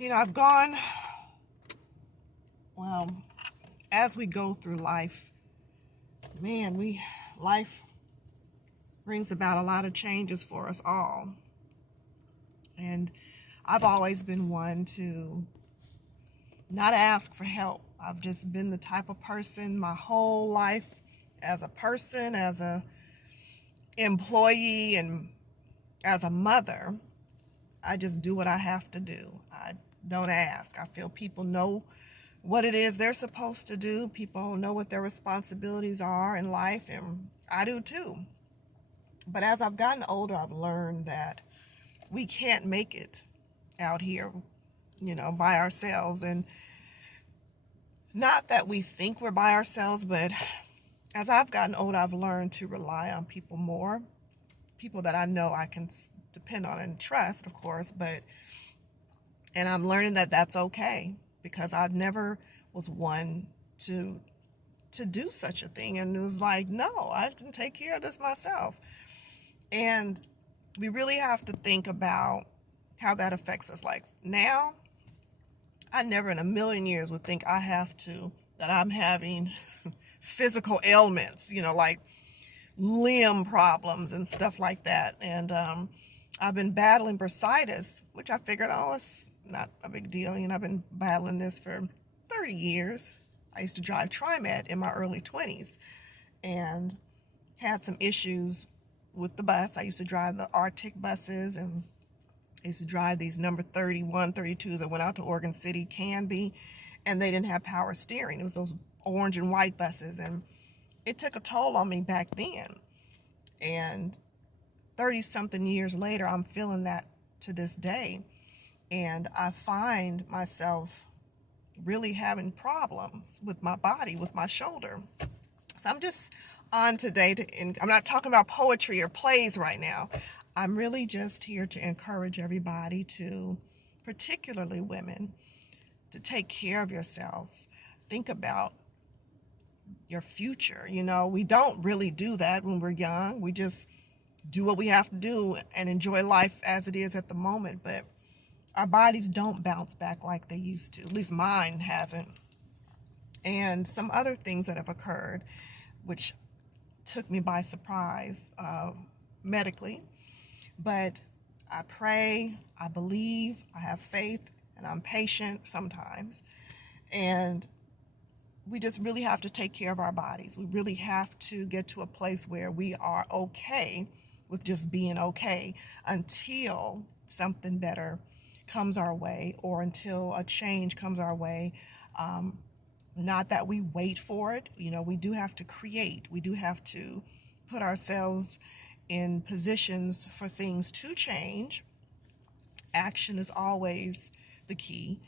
I've gone, well, as we go through life, man, life brings about a lot of changes for us all. And I've always been one to not ask for help. I've just been the type of person my whole life, as a person, as a employee, and as a mother. I just do what I have to do. I don't ask. I feel people know what it is they're supposed to do. People know what their responsibilities are in life, and I do too. But as I've gotten older, I've learned that we can't make it out here, by ourselves. And not that we think we're by ourselves, but as I've gotten older, I've learned to rely on people more. People that I know I can depend on and trust, of course, and I'm learning that that's okay, because I never was one to do such a thing, and it was like, no, I can take care of this myself. And we really have to think about how that affects us. Like now, I never in a million years would think that I'm having physical ailments, like limb problems and stuff like that. And I've been battling bursitis, which I figured, oh, it's not a big deal. I've been battling this for 30 years. I used to drive TriMet in my early 20s and had some issues with the bus. I used to drive the Arctic buses, and I used to drive these number 31, 32s that went out to Oregon City, Canby, and they didn't have power steering. It was those orange and white buses, and it took a toll on me back then. And 30 something years later, I'm feeling that to this day. And I find myself really having problems with my body, with my shoulder. So I'm just on today and I'm not talking about poetry or plays right now. I'm really just here to encourage everybody to, particularly women, to take care of yourself. Think about your future. We don't really do that when we're young. We just do what we have to do and enjoy life as it is at the moment. But our bodies don't bounce back like they used to. At least mine hasn't. And some other things that have occurred, which took me by surprise medically. But I pray, I believe, I have faith, and I'm patient sometimes. And we just really have to take care of our bodies. We really have to get to a place where we are okay with just being okay until something better comes our way, or until a change comes our way. Not that we wait for it. We do have to create. We do have to put ourselves in positions for things to change. Action is always the key.